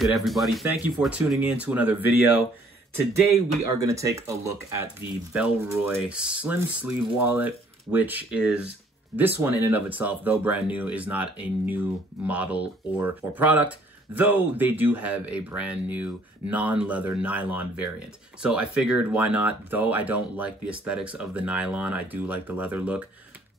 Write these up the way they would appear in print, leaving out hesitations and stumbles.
good, everybody? Thank you for tuning in to another video. Today we are going to take a look at the Bellroy slim sleeve wallet, which is this one in and of itself, though brand new, is not a new model or product, though they do have a brand new non-leather nylon variant. So I figured why not, though I don't like the aesthetics of the nylon, I do like the leather look.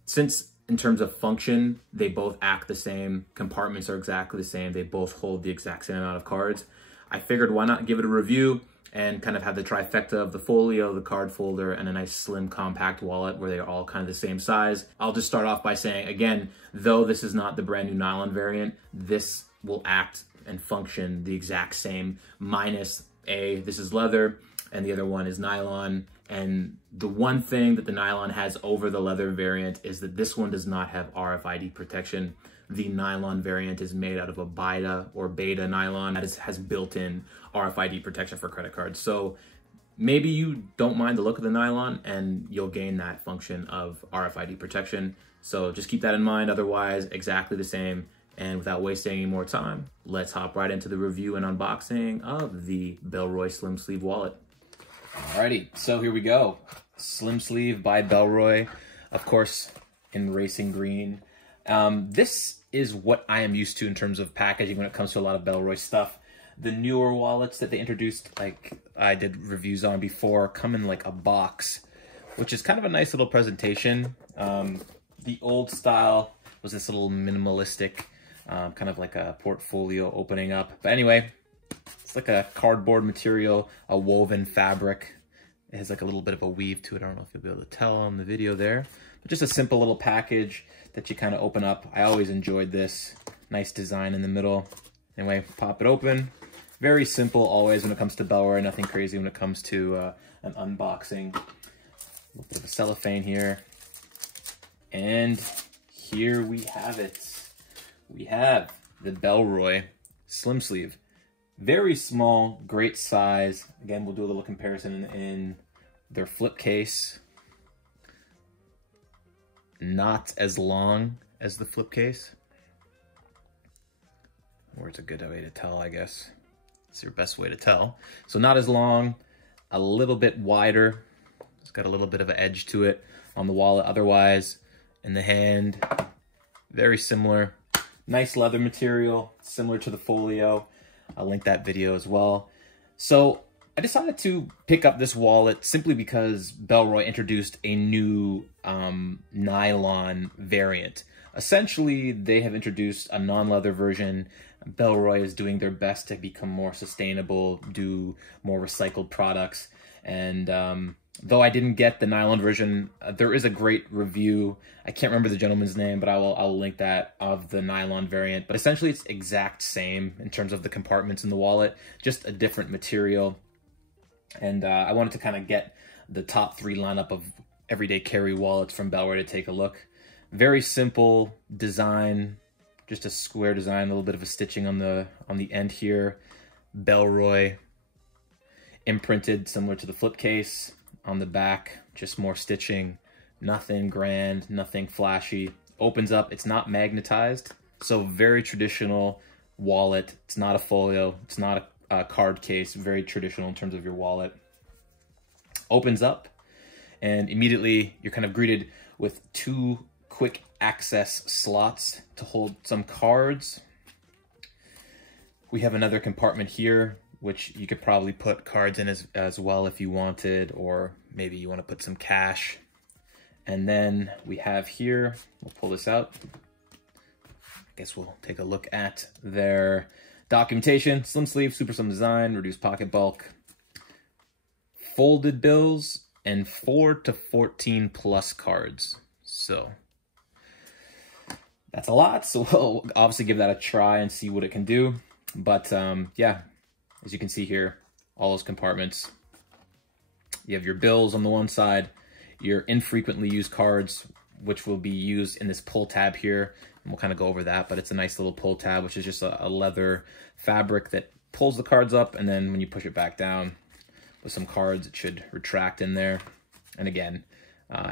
Since in terms of function, they both act the same, compartments are exactly the same, they both hold the exact same amount of cards, I figured why not give it a review and kind of have the trifecta of the folio, the card folder, and a nice slim compact wallet where they're all kind of the same size. I'll just start off by saying, again, though this is not the brand new nylon variant, this will act and function the exact same, minus this is leather and the other one is nylon. And the one thing that the nylon has over the leather variant is that this one does not have RFID protection. The nylon variant is made out of a Baida or Baida nylon that has built-in RFID protection for credit cards. So maybe you don't mind the look of the nylon and you'll gain that function of RFID protection. So just keep that in mind. Otherwise, exactly the same. And without wasting any more time, let's hop right into the review and unboxing of the Bellroy slim sleeve wallet. Alrighty, so here we go. Slim sleeve by Bellroy, of course, in racing green. This is what I am used to in terms of packaging when it comes to a lot of Bellroy stuff. The newer wallets that they introduced, like I did reviews on before, come in like a box, which is kind of a nice little presentation. The old style was this little minimalistic, kind of like a portfolio opening up. But anyway, it's like a cardboard material, a woven fabric. It has like a little bit of a weave to it. I don't know if you'll be able to tell on the video there. But just a simple little package that you kind of open up. I always enjoyed this. Nice design in the middle. Anyway, pop it open. Very simple always when it comes to Bellroy. Nothing crazy when it comes to an unboxing. A little bit of a cellophane here. And here we have it. We have the Bellroy slim sleeve. Very small, great size. Again, we'll do a little comparison in their flip case. Not as long as the flip case. Or it's a good way to tell, I guess. It's your best way to tell. So not as long, a little bit wider. It's got a little bit of an edge to it on the wallet. Otherwise, in the hand, very similar. Nice leather material, similar to the folio. I'll link that video as well. So I decided to pick up this wallet simply because Bellroy introduced a new nylon variant. Essentially, they have introduced a non-leather version. Bellroy is doing their best to become more sustainable, do more recycled products. And though I didn't get the nylon version, there is a great review. I can't remember the gentleman's name, but I'll link that, of the nylon variant. But essentially, it's exact same in terms of the compartments in the wallet, just a different material. And I wanted to kind of get the top 3 lineup of everyday carry wallets from Bellroy to take a look. Very simple design, just a square design, a little bit of a stitching on the end here. Bellroy imprinted, similar to the flip case. On the back, just more stitching, nothing grand, nothing flashy. Opens up, it's not magnetized, so very traditional wallet. It's not a folio, it's not a card case, very traditional in terms of your wallet. Opens up, and immediately you're kind of greeted with 2 quick access slots to hold some cards. We have another compartment here, which you could probably put cards in as well if you wanted, or maybe you want to put some cash. And then we have here, we'll pull this out. I guess we'll take a look at their documentation. Slim sleeve, super slim design, reduced pocket bulk, folded bills, and 4 to 14 plus cards. So that's a lot. So we'll obviously give that a try and see what it can do. But yeah. As you can see here, all those compartments. You have your bills on the one side, your infrequently used cards, which will be used in this pull tab here. And we'll kind of go over that, but it's a nice little pull tab, which is just a leather fabric that pulls the cards up, and then when you push it back down with some cards, it should retract in there. And again,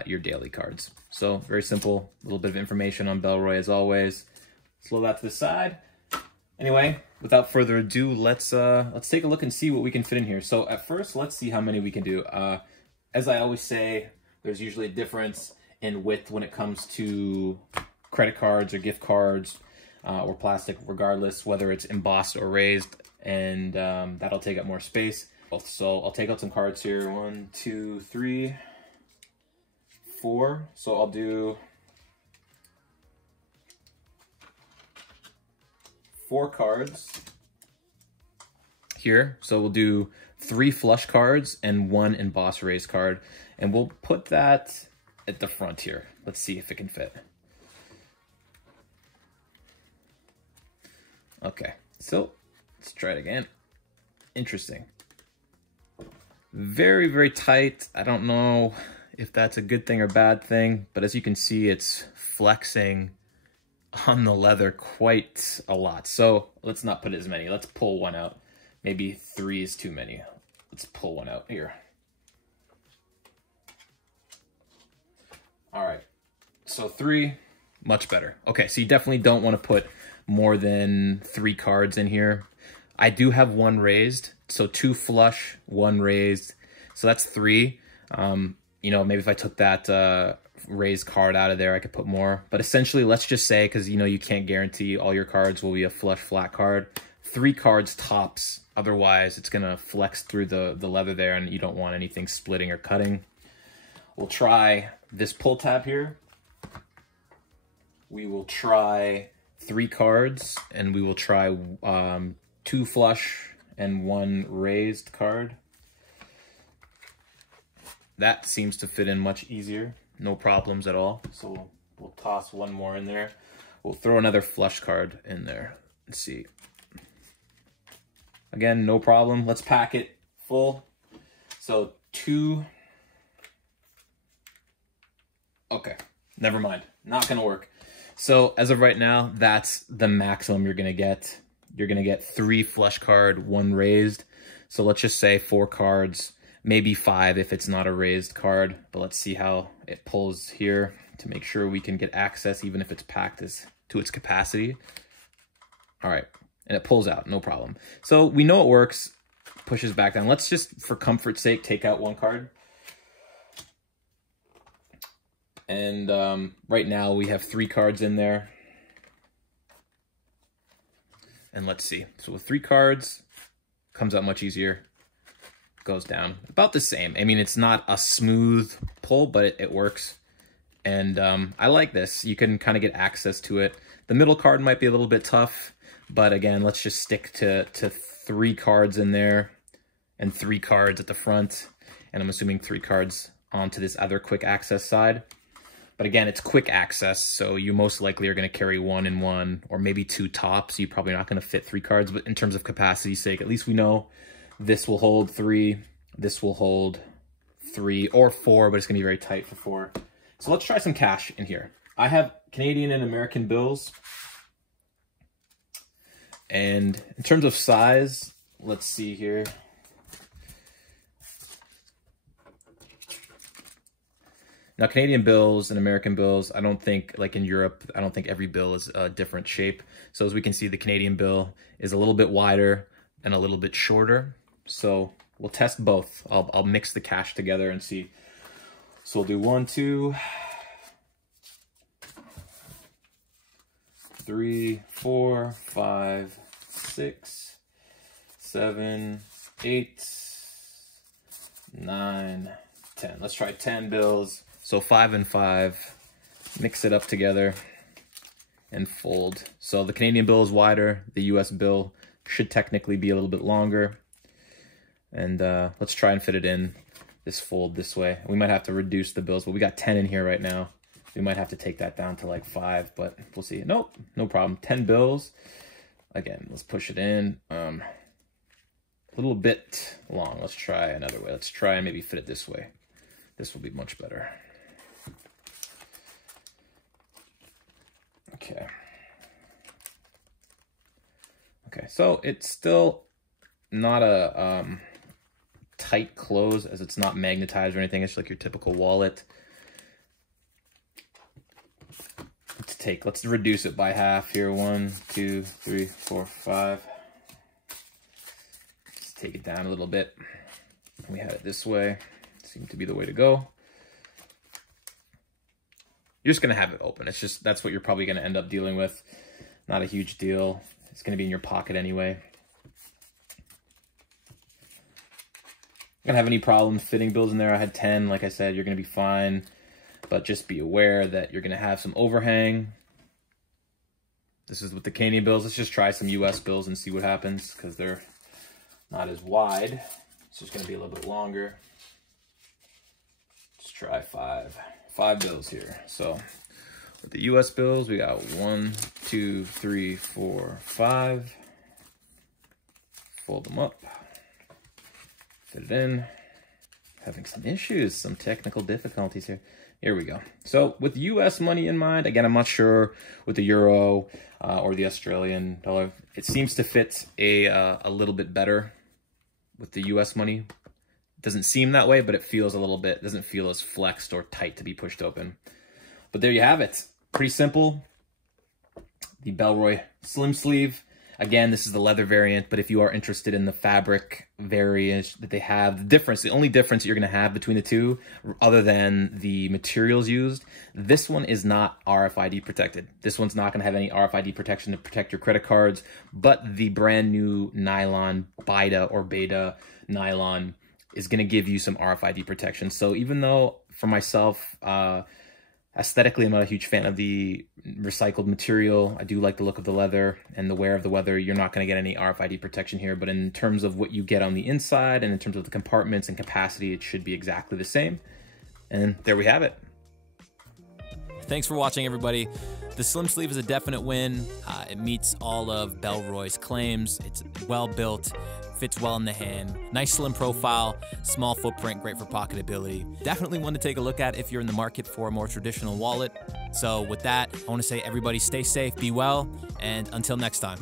your daily cards. So very simple, a little bit of information on Bellroy as always. Let's load that to the side. Anyway, without further ado, let's take a look and see what we can fit in here. So at first, let's see how many we can do. As I always say, there's usually a difference in width when it comes to credit cards or gift cards or plastic, regardless whether it's embossed or raised, and that'll take up more space. So I'll take out some cards here. 1, 2, 3, 4. So I'll do 4 cards here. So we'll do 3 flush cards and 1 embossed raised card. And we'll put that at the front here. Let's see if it can fit. Okay, so let's try it again. Interesting. Very, very tight. I don't know if that's a good thing or bad thing, but as you can see, it's flexing on the leather quite a lot. So let's not put as many. Let's pull one out. Maybe 3 is too many. Let's pull one out here. All right, so 3, much better. Okay, so you definitely don't want to put more than 3 cards in here. I do have 1 raised, so 2 flush, 1 raised, so that's 3. You know, maybe if I took that raised card out of there, I could put more. But essentially, let's just say, because you know you can't guarantee all your cards will be a flush flat card, 3 cards tops. Otherwise, it's gonna flex through the leather there, and you don't want anything splitting or cutting. We'll try this pull tab here. We will try 3 cards, and we will try 2 flush and 1 raised card. That seems to fit in much easier. No problems at all. So we'll toss 1 more in there. We'll throw another flush card in there. Let's see. Again, no problem. Let's pack it full. So 2. Okay, never mind. Not gonna work. So as of right now, that's the maximum you're gonna get. You're gonna get 3 flush card, 1 raised. So let's just say 4 cards, maybe 5 if it's not a raised card. But let's see how it pulls here to make sure we can get access even if it's packed to its capacity. All right, and it pulls out, no problem. So we know it works, pushes back down. Let's just, for comfort's sake, take out 1 card. And right now we have 3 cards in there. And let's see. So with 3 cards, comes out much easier. Goes down about the same. I mean, it's not a smooth pull, but it works. And I like this. You can kind of get access to it. The middle card might be a little bit tough, but again, let's just stick to 3 cards in there and 3 cards at the front. And I'm assuming 3 cards onto this other quick access side. But again, it's quick access, so you most likely are going to carry 1 and 1, or maybe 2 tops. You're probably not going to fit 3 cards, but in terms of capacity's sake, at least we know this will hold 3, this will hold 3, or 4, but it's going to be very tight for 4. So let's try some cash in here. I have Canadian and American bills. And in terms of size, let's see here. Now, Canadian bills and American bills, I don't think, like in Europe, I don't think every bill is a different shape. So as we can see, the Canadian bill is a little bit wider and a little bit shorter. So we'll test both. I'll mix the cash together and see. So we'll do 1, 2, 3, 4, 5, 6, 7, 8, 9, 10. Let's try 10 bills. So 5 and 5, mix it up together and fold. So the Canadian bill is wider, the US bill should technically be a little bit longer. And let's try and fit it in this fold this way. We might have to reduce the bills, but we got 10 in here right now. We might have to take that down to like 5, but we'll see. Nope, no problem. 10 bills. Again, let's push it in. A little bit long. Let's try another way. Let's try and maybe fit it this way. This will be much better. Okay. Okay, so it's still not a tight close, as it's not magnetized or anything. It's like your typical wallet. let's reduce it by half here. 1, 2, 3, 4, 5. Let's take it down a little bit. We had it this way. Seemed to be the way to go. You're just gonna have it open. It's just, that's what you're probably gonna end up dealing with. Not a huge deal. It's gonna be in your pocket anyway. Gonna have any problems fitting bills in there. I had 10, like I said, you're gonna be fine. But just be aware that you're gonna have some overhang. This is with the Canadian bills. Let's just try some US bills and see what happens, because they're not as wide. It's just gonna be a little bit longer. Let's try five bills here. So with the US bills, we got 1, 2, 3, 4, 5. Fold them up. Fit it in. Having some issues, some technical difficulties here. Here we go. So with US money in mind, again, I'm not sure with the euro or the Australian dollar. It seems to fit a little bit better with the US money. It doesn't seem that way, but it feels a little bit, doesn't feel as flexed or tight to be pushed open. But there you have it. Pretty simple. The Bellroy slim sleeve. Again, this is the leather variant, but if you are interested in the fabric variant that they have, the only difference you're gonna have between the two, other than the materials used, this one is not RFID protected. This one's not gonna have any RFID protection to protect your credit cards, but the brand new Nylon Baida or Baida Nylon is gonna give you some RFID protection. So even though for myself, aesthetically, I'm not a huge fan of the recycled material. I do like the look of the leather and the wear of the leather. You're not going to get any RFID protection here, but in terms of what you get on the inside and in terms of the compartments and capacity, it should be exactly the same. And there we have it. Thanks for watching, everybody. The slim sleeve is a definite win. It meets all of Bellroy's claims. It's well built, fits well in the hand. Nice slim profile, small footprint, great for pocketability. Definitely one to take a look at if you're in the market for a more traditional wallet. So with that, I want to say everybody stay safe, be well, and until next time.